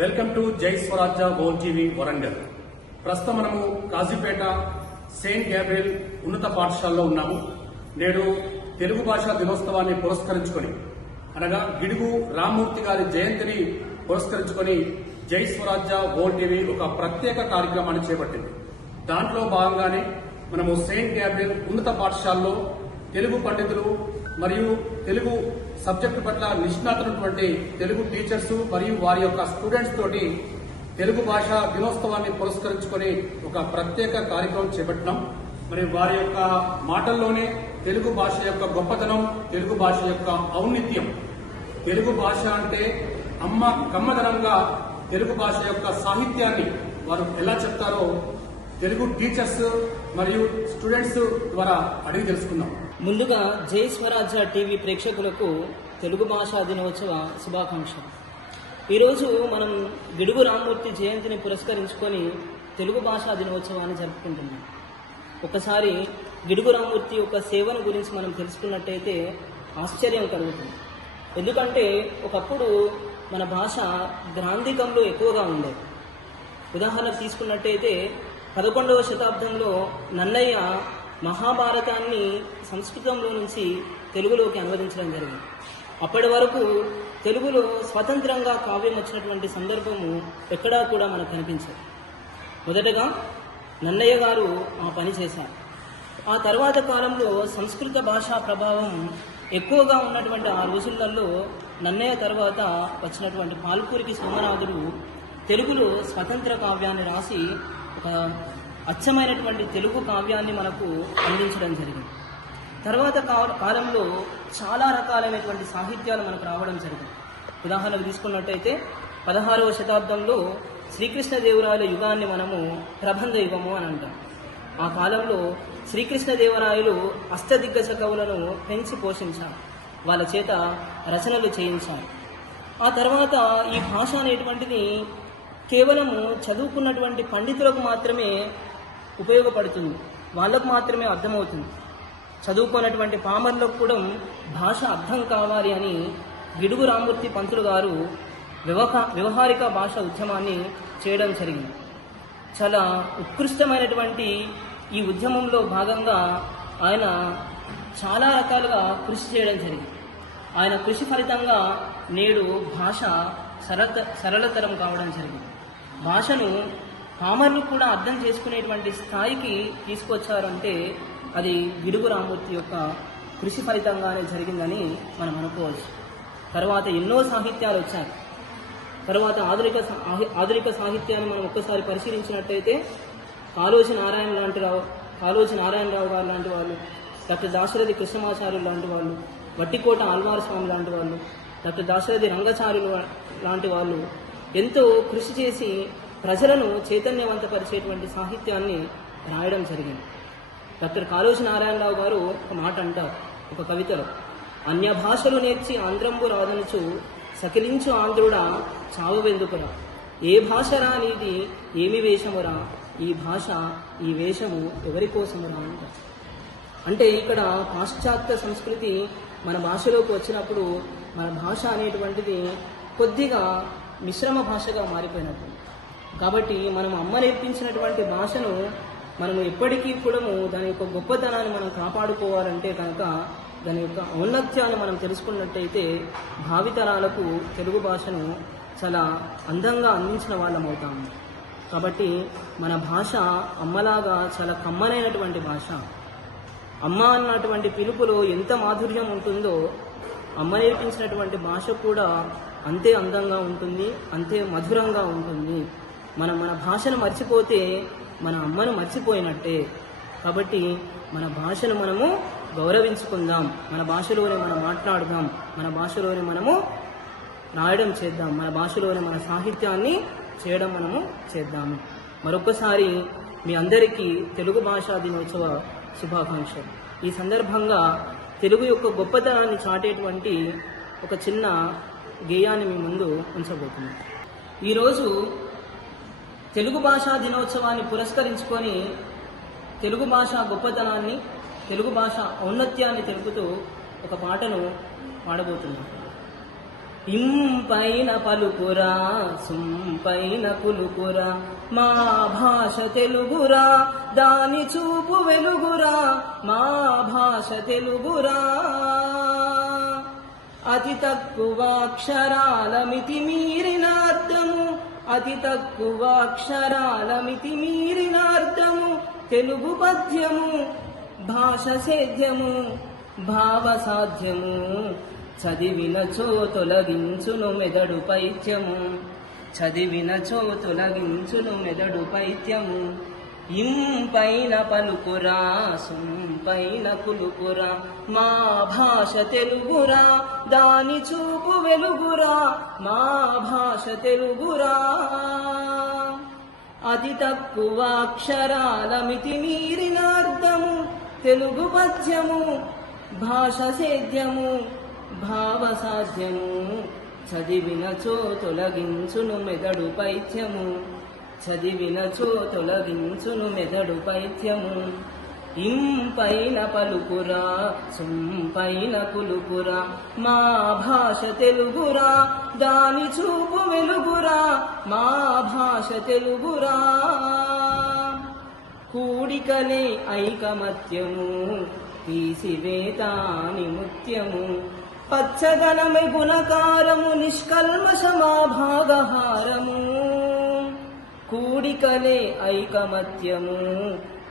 Welcome to జై స్వరాజ్య world TV Warangal. ప్రస్తుతం మనము కాజీపేట సెయింట్ గ్యాబ్రియల్ ఉన్నత పాఠశాలలో ఉన్నాము. నేడు తెలుగు భాషా దినోత్సవాన్ని పురస్కరించుకొని అనగా గిడుగు రామ్మూర్తి గారి జయంతిని పురస్కరించుకొని జై స్వరాజ్య వరల్డ్ టీవీ ఒక ప్రత్యేక కార్యక్రమాన్ని చేపట్టింది. దాంట్లో భాగంగానే మనము సెయింట్ గ్యాబ్రియల్ ఉన్నత పాఠశాలలో తెలుగు పండితులు మరియు తెలుగు సబ్జెక్టు పట్ల నిష్ణాతున్నటువంటి తెలుగు టీచర్స్ మరియు వారి యొక్క స్టూడెంట్స్ తోటి తెలుగు భాష దినోత్సవాన్ని పురస్కరించుకొని ఒక ప్రత్యేక కార్యక్రమం చేపట్టినాం. మరి వారి యొక్క మాటల్లోనే తెలుగు భాష యొక్క గొప్పతనం, తెలుగు భాష యొక్క ఔన్నత్యం, తెలుగు భాష అంటే అమ్మ కమ్మదనంగా తెలుగు భాష యొక్క సాహిత్యాన్ని వారు ఎలా చెప్తారో తెలుగు టీచర్స్ మరియు స్టూడెంట్స్ ద్వారా అడిగి తెలుసుకుందాం. ముందుగా జై స్వరాజ్య టీవీ ప్రేక్షకులకు తెలుగు భాషా దినోత్సవ శుభాకాంక్షలు. ఈరోజు మనం గిడుగు రామ్మూర్తి జయంతిని పురస్కరించుకొని తెలుగు భాషా దినోత్సవాన్ని జరుపుకుంటున్నాం. ఒకసారి గిడుగు రామ్మూర్తి యొక్క సేవను గురించి మనం తెలుసుకున్నట్టయితే ఆశ్చర్యం కలుగుతుంది. ఎందుకంటే ఒకప్పుడు మన భాష గ్రాంధికంలో ఎక్కువగా ఉండేది. ఉదాహరణ తీసుకున్నట్టయితే 11వ శతాబ్దంలో నన్నయ్య మహాభారతాన్ని సంస్కృతంలో నుంచి తెలుగులోకి అనువదించడం జరిగింది. అప్పటి వరకు తెలుగులో స్వతంత్రంగా కావ్యం వచ్చినటువంటి సందర్భము ఎక్కడా కూడా మనకు కనిపించదు. మొదటగా నన్నయ్య గారు ఆ పని చేశారు. ఆ తర్వాత కాలంలో సంస్కృత భాషా ప్రభావం ఎక్కువగా ఉన్నటువంటి ఆ రోజులలో నన్నయ్య తర్వాత వచ్చినటువంటి పాల్పూరికి సోమనాథుడు తెలుగులో స్వతంత్ర కావ్యాన్ని రాసి ఒక అచ్చమైనటువంటి తెలుగు కావ్యాన్ని మనకు అందించడం జరిగింది. తర్వాత కాలంలో చాలా రకాలైనటువంటి సాహిత్యాలు మనకు రావడం జరిగింది. ఉదాహరణకు తీసుకున్నట్టయితే 16వ శతాబ్దంలో శ్రీకృష్ణదేవరాయల యుగాన్ని మనము ప్రబంధ యుగము అని అంటాం. ఆ కాలంలో శ్రీకృష్ణదేవరాయలు అష్టదిగ్గజ కవులను పెంచి పోషించారు, వాళ్ళ చేత రచనలు చేయించారు. ఆ తర్వాత ఈ భాష అనేటువంటిది కేవలము చదువుకున్నటువంటి పండితులకు మాత్రమే ఉపయోగపడుతుంది, వాళ్ళకు మాత్రమే అర్థమవుతుంది. చదువుకున్నటువంటి పామర్లకు కూడా భాష అర్థం కావాలి అని గిడుగు రామ్మూర్తి పంతులు గారు వ్యవహారిక భాష ఉద్యమాన్ని చేయడం జరిగింది. చాలా ఉత్కృష్టమైనటువంటి ఈ ఉద్యమంలో భాగంగా ఆయన చాలా రకాలుగా కృషి చేయడం జరిగింది. ఆయన కృషి ఫలితంగా నేడు భాష సరళతరం కావడం జరిగింది. భాషను పామర్లు కూడా అర్థం చేసుకునేటువంటి స్థాయికి తీసుకొచ్చారంటే అది గిడుగు రామ్మూర్తి యొక్క కృషి ఫలితంగానే జరిగిందని మనం అనుకోవచ్చు. తర్వాత ఎన్నో సాహిత్యాలు వచ్చాయి. తర్వాత ఆధునిక సాహిత్యాన్ని మనం ఒక్కసారి పరిశీలించినట్టయితే కాళోజీ నారాయణరావు గారు లాంటి వాళ్ళు, డాక్టర్ దాశరథి కృష్ణమాచార్యులు లాంటి వాళ్ళు, వట్టికోట ఆల్వార్ స్వామి లాంటి వాళ్ళు, డాక్టర్ దాశరథి రంగచార్యులు లాంటి వాళ్ళు ఎంతో కృషి చేసి ప్రజలను చైతన్యవంతపరిచేటువంటి సాహిత్యాన్ని రాయడం జరిగింది. డాక్టర్ కాళోజీ నారాయణరావు గారు ఒక మాట అంటారు ఒక కవితలో, అన్య భాషలు నేర్చి ఆంధ్రంబు రాదనుచు సకిలించు ఆంధ్రుడా చావువెందుకురా, ఏ భాషరా నీది ఏమి వేషమురా, ఈ భాష ఈ వేషము ఎవరి కోసమురా అంటారు. అంటే ఇక్కడ పాశ్చాత్య సంస్కృతి మన భాషలోకి వచ్చినప్పుడు మన భాష అనేటువంటిది కొద్దిగా మిశ్రమ భాషగా మారిపోయినట్టు. కాబట్టి మనం అమ్మ నేర్పించినటువంటి భాషను మనము ఎప్పటికీ కూడా దాని యొక్క గొప్పతనాన్ని మనం కాపాడుకోవాలంటే కనుక దాని యొక్క ఔన్నత్యాన్ని మనం తెలుసుకున్నట్టయితే భావితరాలకు తెలుగు భాషను చాలా అందంగా అందించిన వాళ్ళం అవుతాము. కాబట్టి మన భాష అమ్మలాగా చాలా కమ్మనైనటువంటి భాష. అమ్మ అన్నటువంటి పిలుపులో ఎంత మాధుర్యం ఉంటుందో అమ్మ నేర్పించినటువంటి భాష కూడా అంతే అందంగా ఉంటుంది, అంతే మధురంగా ఉంటుంది. మనం మన భాషను మర్చిపోతే మన అమ్మను మర్చిపోయినట్టే. కాబట్టి మన భాషను మనము గౌరవించుకుందాం, మన భాషలోనే మనం మాట్లాడదాం, మన భాషలోనే మనము రాయడం చేద్దాం, మన భాషలోనే మన సాహిత్యాన్ని చేయడం మనము చేద్దాము. మరొకసారి మీ అందరికీ తెలుగు భాషా దినోత్సవ శుభాకాంక్షలు. ఈ సందర్భంగా తెలుగు యొక్క గొప్పతనాన్ని చాటేటువంటి ఒక చిన్న గేయాన్ని మీ ముందు ఉంచబోతున్నాం. ఈరోజు తెలుగు భాషా దినోత్సవాన్ని పురస్కరించుకొని తెలుగు భాష గొప్పతనాన్ని, తెలుగు భాష ఔన్నత్యాన్ని తెలుపుతూ ఒక పాటను పాడబోతున్నాం. ఇంపైన పలుకురా సుమ్మ పైన కులుకురా మా భాష తెలుగురా దాని చూపు వెలుగురా మా భాష తెలుగురా అతి తక్కువ అక్షరాల మితి మీరిన అర్థము అతి తక్కువ అక్షరాల మితి మీరిన అర్థము తెలుగు పద్యము భాష సేద్యము భావ సాధ్యము చదివినచో తొలగించును మెదడు పైత్యము చదివినచో తొలగించును మెదడు పైత్యము ఇంపైన పలుకురా సొంపైన కులుకురా మా భాష తెలుగురా దాని చూపు వెలుగురా మా భాష తెలుగురా అతి తక్కువ అక్షరాల మితి మీరిన అర్థము తెలుగు పద్యము భాష సేద్యము భావ సాధ్యము చదివినచో తొలగించును మెదడు పైత్యము చదివినచో తొలగించును మెదడు పైత్యము ఇంపైన పలుకురా సొంపైన కులుకురా మా భాష తెలుగురా దాని చూపు వెలుగురా మా భాష తెలుగురా కూడికలే ఐకమత్యము తీసివేతాని ముత్యము పచ్చదనమే గుణకారము నిష్కల్మషమా భాగహారము కూడికలే ఐకమత్యము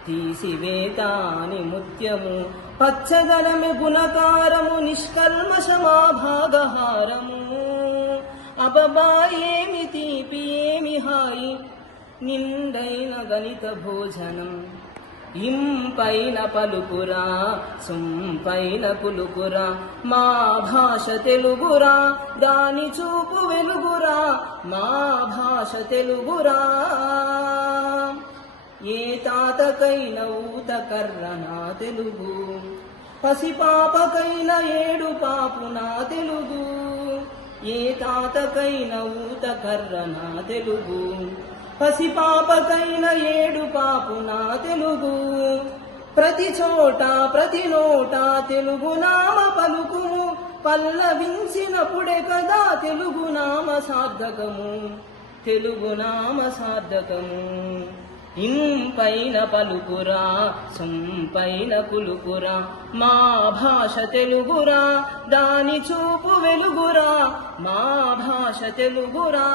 తీసివేతాని ముత్యము పచ్చదనమే గుణకారము నిష్కల్మషమా భాగహారము అబబా ఏమి తీపి ఏమి హాయి నిండైన గణిత భోజనం ఇంపైన పలుకురా సొంపైన కులుకురా మా భాష తెలుగురా దాని చూపు వెలుగురా మా భాష తెలుగురా ఏ తాతకైన ఊత కర్ర నా తెలుగు పసిపాపకైన ఏడు పాపు నా తెలుగు ఏ తాతకైన ఊత కర్ర నా తెలుగు పసిపాపకైన ఏడు పాపు నా తెలుగు ప్రతి చోట ప్రతి నోట తెలుగు నామ పలుకుము పల్లవించినప్పుడే కదా తెలుగు నామ సార్థకము తెలుగు నామ సార్థకము ఇంపైన పలుకురా సొంపైన కులుకురా మా భాష తెలుగురా దాని చూపు వెలుగురా మా భాష తెలుగురా